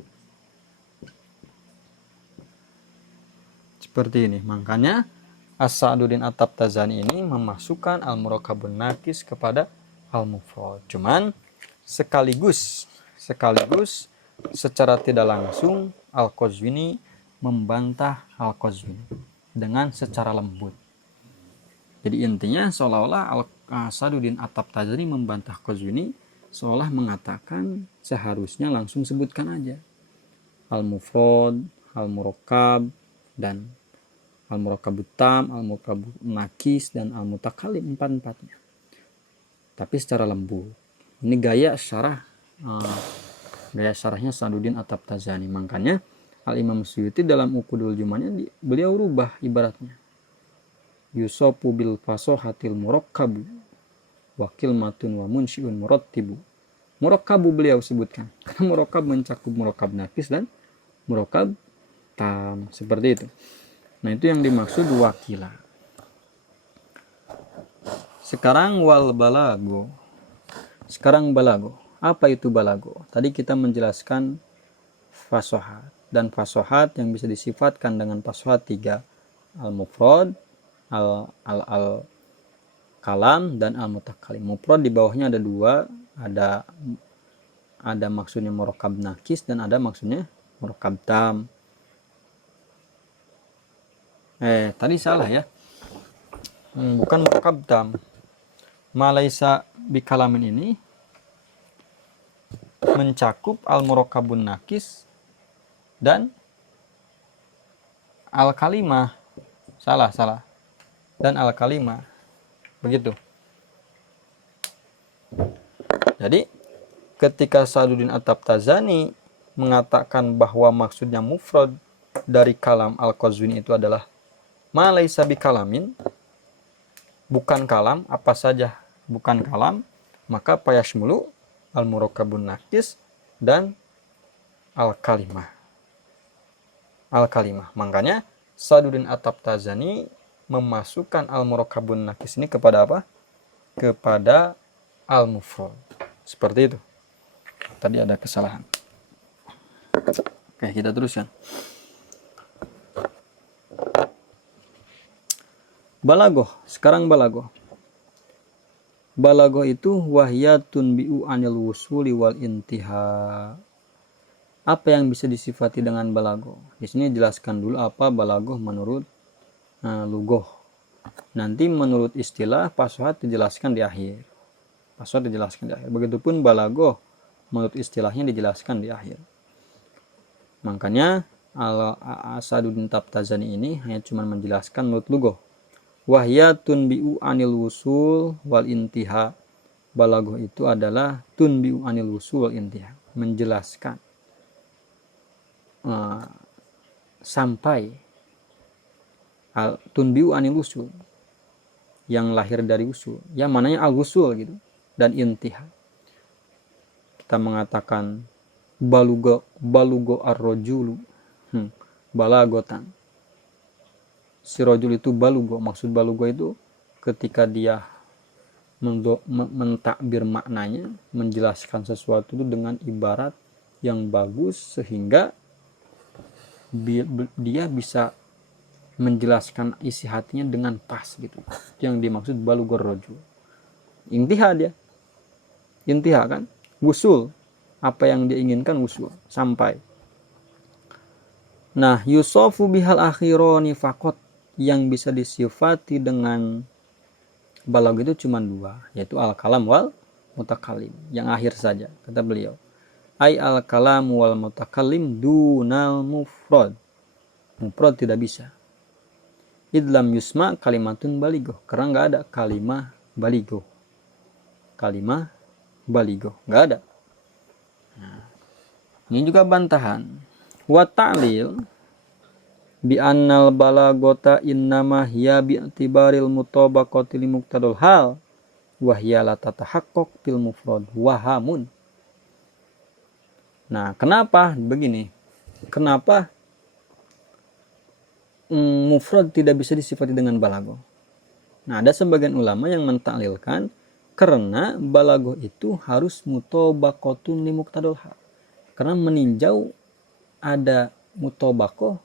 Seperti ini. Makanya As-Sa'duddin At-Tabtazani ini memasukkan al-murakkabun nakis kepada al-mufrad. Cuman sekaligus secara tidak langsung Al-Qazwini membantah Al-Qazwini dengan secara lembut. Jadi intinya seolah-olah Al-Sa'duddin At-Tabtazani membantah Qazwini, seolah mengatakan seharusnya langsung sebutkan aja al-mufrad, al-murakkab, dan al-murakkabut tam, al-murakkabun nakis, dan al-mutakallim, empat-empatnya. Tapi secara lembut. Ini gaya syarahnya Sa'duddin At-Tabtazani. Makanya Al-Imam Suyuti dalam Uqudul Jumannya beliau rubah ibaratnya. Yusopu bil fasohatil murakkabu wa kilmatun wa munsyiun murattibu. Murakkabu beliau sebutkan. Karena murakkab mencakup murakkab nakis dan murakkab tam. Seperti itu. Nah, itu yang dimaksud wakila. Sekarang wal balago. Sekarang balago. Apa itu balago? Tadi kita menjelaskan fasohat. Dan fasohat yang bisa disifatkan dengan fasohat 3. Al-mufrad, al-kalam, dan al-mutakallim. Mufrad di bawahnya ada 2. Ada maksudnya murakkab nakis dan ada maksudnya murakkab tam. Tadi salah ya. Bukan murakkab tam. Ma laisa bi kalamin ini mencakup al-murakkabun nakis dan al-kalimah. Salah. Dan al-kalimah. Begitu. Jadi ketika Sa'duddin At-Tabtazani mengatakan bahwa maksudnya mufrad dari kalam Al-Qazwini itu adalah ma laisa bi kalamin, bukan kalam, apa saja bukan kalam, maka payashmulu al-murakkabun nakis dan al-kalimah. Makanya Sa'duddin At-Tabtazani memasukkan al-murakkabun nakis ini kepada apa? Kepada al-mufrad. Seperti itu. Tadi ada kesalahan. Oke, kita teruskan. Balagoh. Sekarang balagoh. Balagoh itu wahyatun bi'u anil wusuli wal intiha. Apa yang bisa disifati dengan balagoh? Di sini jelaskan dulu apa balagoh menurut lugoh. Nanti menurut istilah fasohat dijelaskan di akhir. Begitupun balagoh menurut istilahnya dijelaskan di akhir. Makanya Asaduddin Tabtazani ini hanya cuma menjelaskan menurut lugoh. Wahya tunbi'u anil wusul wal intiha. Balaghah itu adalah tunbi'u anil wusul wal intiha, menjelaskan sampai tunbi'u anil wusul, yang lahir dari usul, yang mananya al-wusul gitu, dan intiha. Kita mengatakan balugo ar-rajulu, balagotan. Si rajul itu balugo, maksud balugo itu ketika dia mentakbir maknanya, menjelaskan sesuatu itu dengan ibarat yang bagus sehingga dia bisa menjelaskan isi hatinya dengan pas gitu. Yang dimaksud balugor rajul. Intiha dia. Intiha kan? Wusul. Apa yang diinginkan wusul. Sampai. Nah, yusofu bihal akhironi fakot. Yang bisa disifati dengan balaghah itu cuma dua. Yaitu al-kalam wal mutakalim. Yang akhir saja. Kata beliau. Ay al-kalam wal mutakalim dunal mufrad. Mufrad tidak bisa. Idlam yusma kalimatun balighah, karena nggak ada kalimah balighah. Kalimah balighah nggak ada. Nah, ini juga bantahan. Wa ta'lil bi annal balaghata innama hiya bi i'tibaril mutabaqati li muqtadal hal wa hiya la tatahaqqaq fil mufrad wahamun. Nah, kenapa begini? Kenapa mufrad tidak bisa disifati dengan balaghah? Nah, ada sebagian ulama yang mentaklilkan karena balaghah itu harus mutabaqatun li muqtadal hal. Karena meninjau ada mutabaqah,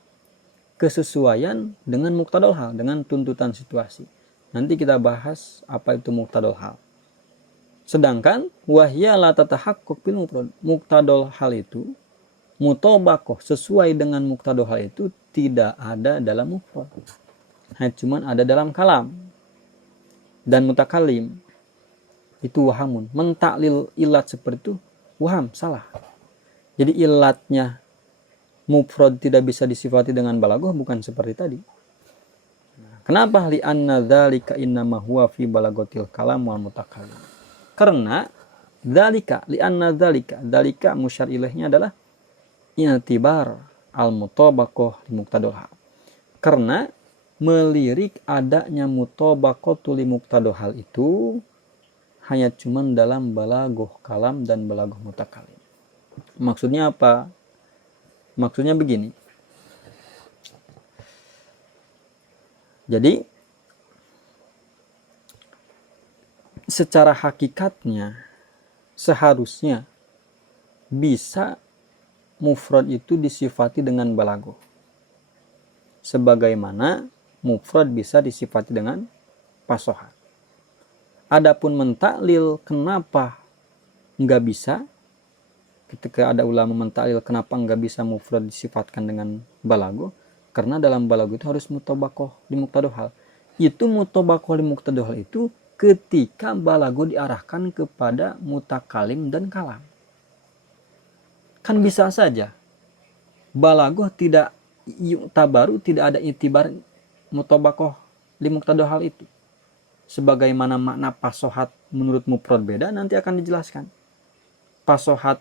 kesesuaian dengan muqtadal hal, dengan tuntutan situasi. Nanti kita bahas apa itu muqtadal hal. Sedangkan wahya la tatahaqqaq bil mufrad. Muqtadal hal itu, mutabaqah sesuai dengan muqtadal hal itu tidak ada dalam mufrad. Hanya cuma ada dalam kalam dan mutakalim. Itu wahamun. Mentaklil ilat seperti itu waham, salah. Jadi ilatnya mufrad tidak bisa disifati dengan balaghah bukan seperti tadi. Kenapa? Li anna dzalika innama huwa fi balaghatil kalam wal mutakalim. Karena dzalika, li anna dzalika musyar ilaihnya adalah i'tibar al-mutabaqah li muqtadal hal. Karena melirik adanya mutabaqatu li muqtadal hal itu hanya cuman dalam balaghah kalam dan balaghah mutakalim. Maksudnya apa? Maksudnya begini. Jadi secara hakikatnya seharusnya bisa mufrad itu disifati dengan balaghah. Sebagaimana mufrad bisa disifati dengan pasohat. Adapun mentaklil kenapa enggak bisa? Ketika ada ulama mentaklil kenapa enggak bisa mufrad disifatkan dengan balaghah? Karena dalam balaghah itu harus mutabaqah li muqtadal hal. Itu mutabaqah li muqtadal hal itu ketika balaghah diarahkan kepada mutakalim dan kalam. Kan bisa saja balaghah tidak yu'tabaru, tidak ada itibar mutabaqah li muqtadal hal itu. Sebagaimana makna pasohat menurut mufrad beda, nanti akan dijelaskan. Pasohat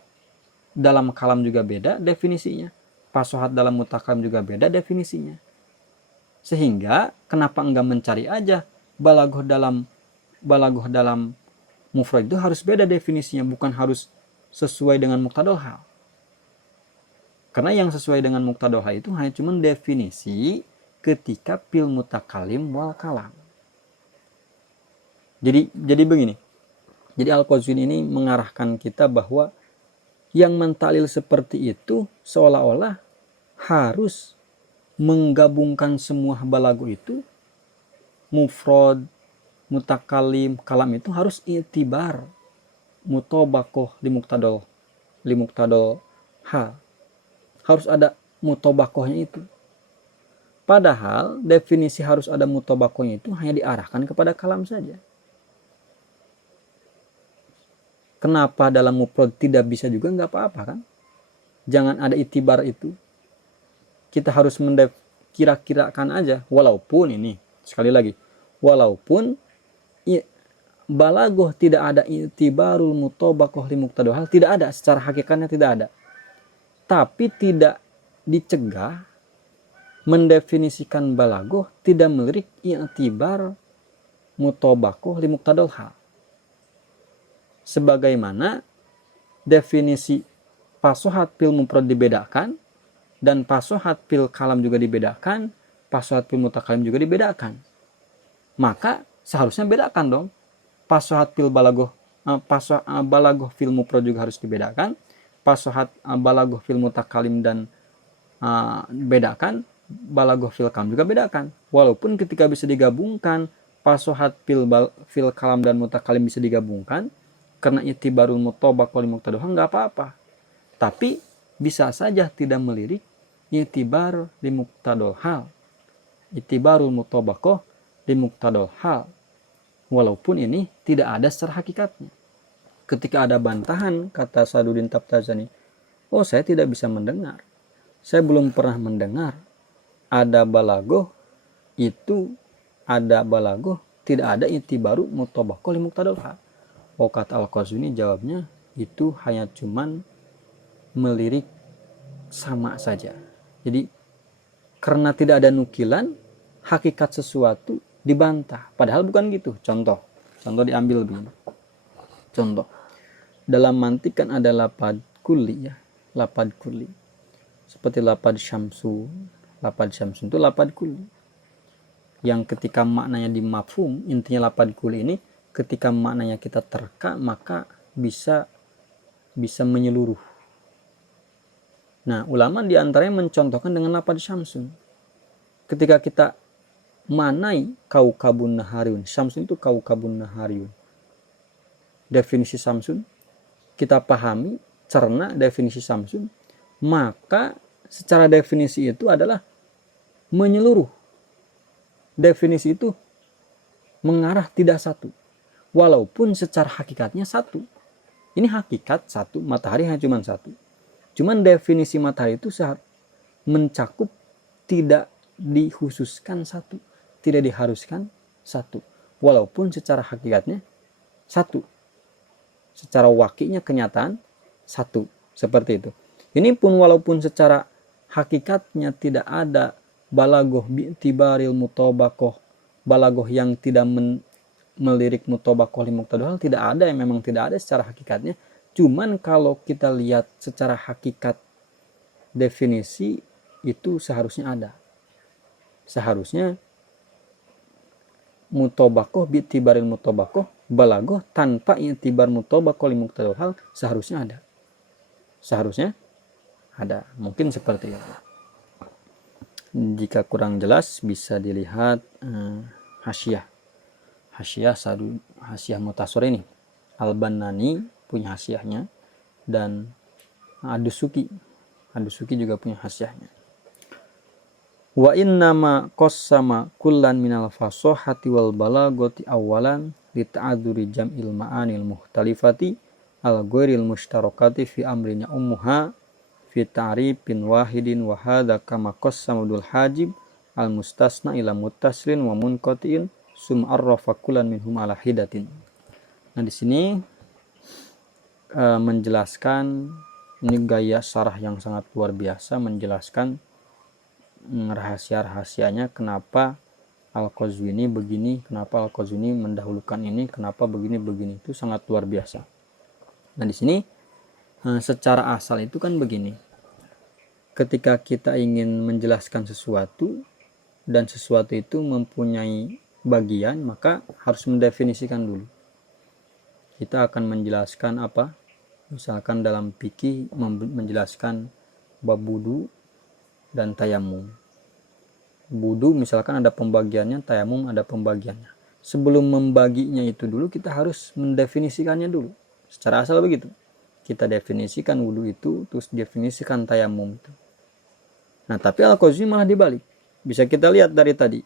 dalam kalam juga beda definisinya. Pasohat dalam mutakalim juga beda definisinya. Sehingga kenapa enggak mencari aja balaghah dalam mufrad itu harus beda definisinya, bukan harus sesuai dengan muqtadal hal. Karena yang sesuai dengan muqtadal hal itu hanya cuma definisi ketika fil mutakalim wal kalam. Jadi begini. Jadi Al-Qazwini ini mengarahkan kita bahwa yang mentaklil seperti itu seolah-olah harus menggabungkan semua balaghah itu, mufrad, mutakalim, kalam itu harus i'tibar mutabaqah li muqtadal hal. Harus ada mutabaqahnya itu. Padahal definisi harus ada mutabaqahnya itu hanya diarahkan kepada kalam saja. Kenapa dalam mufrad tidak bisa juga? Nggak apa-apa kan? Jangan ada itibar itu. kita harus kira-kirakan aja, walaupun ini sekali lagi, walaupun balagoh tidak ada i'tibarul mutabaqah li muqtadal hal, tidak ada, secara hakikatnya tidak ada, tapi tidak dicegah mendefinisikan balagoh tidak melirik i'tibar mutabaqah li muqtadal hal. Sebagaimana definisi pasohat fil mufrad dibedakan, dan pasohat fil kalam juga dibedakan, pasohat fil mutakalim juga dibedakan. Maka seharusnya bedakan dong. Pasohat fil balagoh, balagoh fil mufrad juga harus dibedakan. Pasohat balagoh fil mutakalim dan bedakan, balagoh fil kalam juga bedakan. Walaupun ketika bisa digabungkan, pasohat fil kalam dan mutakalim bisa digabungkan, karena i'tibarul mutabaqah li muqtadal hal nggak apa-apa. Tapi bisa saja tidak melirik i'tibar li muqtadal hal. I'tibarul mutabaqah li muqtadal hal. Walaupun ini tidak ada secara hakikatnya. Ketika ada bantahan, kata Saduddin Tabtazani, oh saya tidak bisa mendengar. Saya belum pernah mendengar ada balagoh itu, ada balagoh tidak ada i'tibaru mutabaqah li muqtadal hal. Oh, kata Al-Qazwini jawabnya itu hanya cuman melirik sama saja. Jadi karena tidak ada nukilan, hakikat sesuatu dibantah. Padahal bukan gitu. Contoh diambil begini. Contoh, dalam mantik kan ada lapad kulli ya, lapad kulli. Seperti lapad syamsu. Lapad syamsu itu lapad kulli. Yang ketika maknanya di mafhum, intinya lapad kulli ini ketika maknanya kita terka, maka bisa menyeluruh. Nah, ulama diantaranya mencontohkan dengan lapad syamsun. Ketika kita manai kaukabun nahariun, syamsun itu kaukabun nahariun. Definisi syamsun kita pahami, cerna definisi syamsun, maka secara definisi itu adalah menyeluruh. Definisi itu mengarah tidak satu. Walaupun secara hakikatnya satu. Ini hakikat satu, matahari hanya cuma satu. Cuman definisi matahari itu mencakup, tidak dikhususkan satu, tidak diharuskan satu. Walaupun secara hakikatnya satu. Secara wakinya kenyataan satu. Seperti itu. Ini pun walaupun secara hakikatnya tidak ada balagoh bi'tibaril mutabaqah, balagoh yang tidak melirik mutabaqah li muqtadal hal, tidak ada, yang memang tidak ada secara hakikatnya. Cuman kalau kita lihat secara hakikat definisi itu seharusnya ada. Seharusnya mutabaqah bi'tibaril mutabaqah, balagoh tanpa i'tibar mutabaqah li muqtadal hal seharusnya ada. Seharusnya ada. Mungkin seperti itu. Jika kurang jelas bisa dilihat hasyiah. Hasyiah Mutasor ini. Al-Bannani punya hasyiahnya, dan Ad-Dusuki juga punya hasyiahnya. Wa innama qassama kullan minal fasahati wal balagati awalan li ta'adzuri jam'il ma'anil mukhtalifati al ghairil mushtarakati fi amrinya ummuha fi ta'rifin wahidin wa hadza kama qassama Abdul Hajib al mustasna ila muttasilin wa munqatiin sum'arrafa kullan minhum ala hidatin. Nah, di sini menjelaskan, ini gaya syarah yang sangat luar biasa, menjelaskan rahasia-rahasianya kenapa Al-Qazwini begini, kenapa Al-Qazwini mendahulukan ini, kenapa begini, itu sangat luar biasa. Nah, di sini secara asal itu kan begini. Ketika kita ingin menjelaskan sesuatu dan sesuatu itu mempunyai bagian, maka harus mendefinisikan dulu. Kita akan menjelaskan apa? Misalkan dalam fikih menjelaskan bab wudu dan tayamum. Wudu misalkan ada pembagiannya, tayamum ada pembagiannya. Sebelum membaginya itu dulu kita harus mendefinisikannya dulu. Secara asal begitu. Kita definisikan wudu itu, terus definisikan tayamum itu. Nah, tapi Al-Qazwini malah dibalik. Bisa kita lihat dari tadi.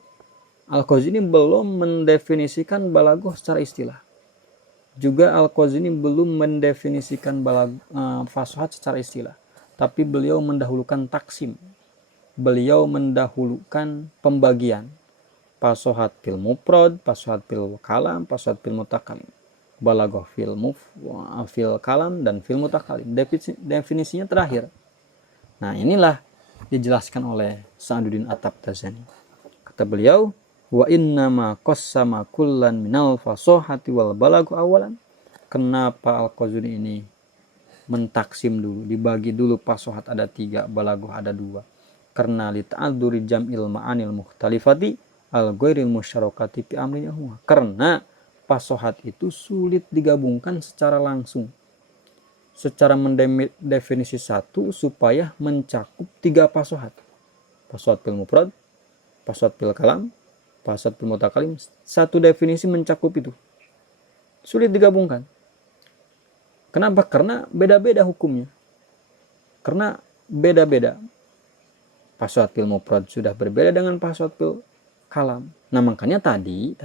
Al-Qazwini belum mendefinisikan balaghah secara istilah. Juga Al-Qazwini belum mendefinisikan fasohat secara istilah. Tapi beliau mendahulukan taksim. beliau mendahulukan pembagian pasohat fil mufrad, pasohat fil kalam, pasohat fil mutakalim, balaghah fil kalam dan fil mutakalim. Definisinya terakhir. Nah, inilah dijelaskan oleh Sa'aduddin At-Tabtazani. Kata beliau, wa innama qassama kullan minal fasohati wal balaghu awalan. Kenapa Al-Qazwini ini mentaksim dulu, dibagi dulu pasohat ada 3, balaghah ada 2. Karena li ta'adzuri jam'il ma'anil mukhtalifati al-ghairil musyarakati fi amrin yahuma. Karena pasohat itu sulit digabungkan secara langsung, secara mendefinisi satu supaya mencakup 3 pasohat. Pasohat fil mufrad, pasohat fil kalam, pasohat fil mutakalim. Satu definisi mencakup itu. Sulit digabungkan. Kenapa? Karena beda-beda hukumnya. Karena beda-beda. Pasohat fil mufrad sudah berbeda dengan pasohat fil kalam. Nah, makanya tadi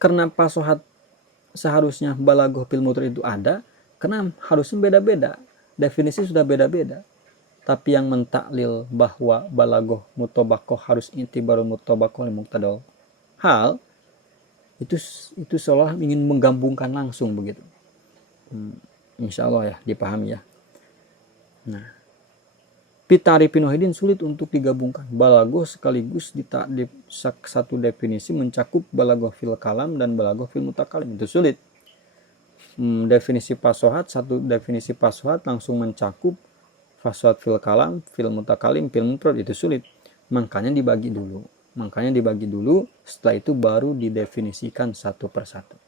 karena pasohat seharusnya balaghah fil mufrad itu ada, karena harusnya beda-beda. Definisi sudah beda-beda. Tapi yang mentaklil bahwa balaghah mutabaqah harus intibarul mutabaqah li muqtadal hal, itu seolah ingin menggabungkan langsung begitu. Insya Allah ya, dipahami ya. Nah, Pitarifin wahidin sulit untuk digabungkan. Balaghah sekaligus di satu definisi mencakup balaghah fil kalam dan balaghah fil mutakalim. Itu sulit. Definisi pasohat, satu definisi pasohat langsung mencakup pasohat fil kalam, fil mutakalim, fil mufrad, itu sulit. Makanya dibagi dulu. Setelah itu baru didefinisikan satu persatu.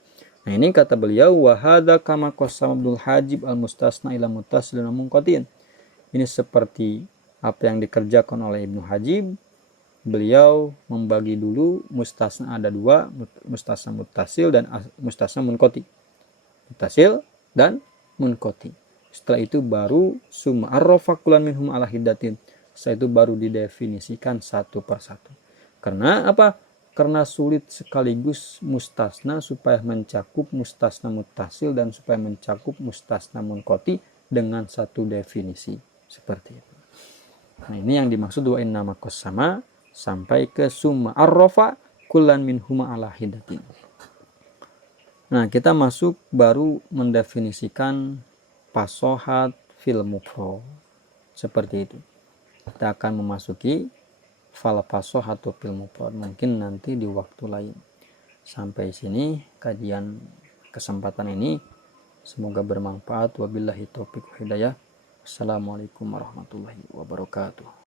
Nah, ini kata beliau, wa hadza kama qassama Abdul Hajib al-mustasna ila muttasilin wa munqatin. Ini seperti apa yang dikerjakan oleh Ibnu Hajib. Beliau membagi dulu mustasna ada 2, mustasna muttasil dan mustasna munqati. Muttasil dan munqati. Setelah itu baru summa arrafa kullan minhum ala hiddatin. Setelah itu baru didefinisikan satu persatu. Karena apa? Karena sulit sekaligus mustasna supaya mencakup mustasna muttasil dan supaya mencakup mustasna munqati dengan satu definisi. Seperti itu. Nah, ini yang dimaksud wa innama qassama sampai ke summa arrafa kullan minhuma ala hiddatin. Nah, kita masuk baru mendefinisikan pasohat fil mufrad. Seperti itu. Kita akan memasuki fal pasohat fil mufrad mungkin nanti di waktu lain. Sampai sini kajian kesempatan ini, semoga bermanfaat. Wabillahi taufiq hidayah. Assalamualaikum warahmatullahi wabarakatuh.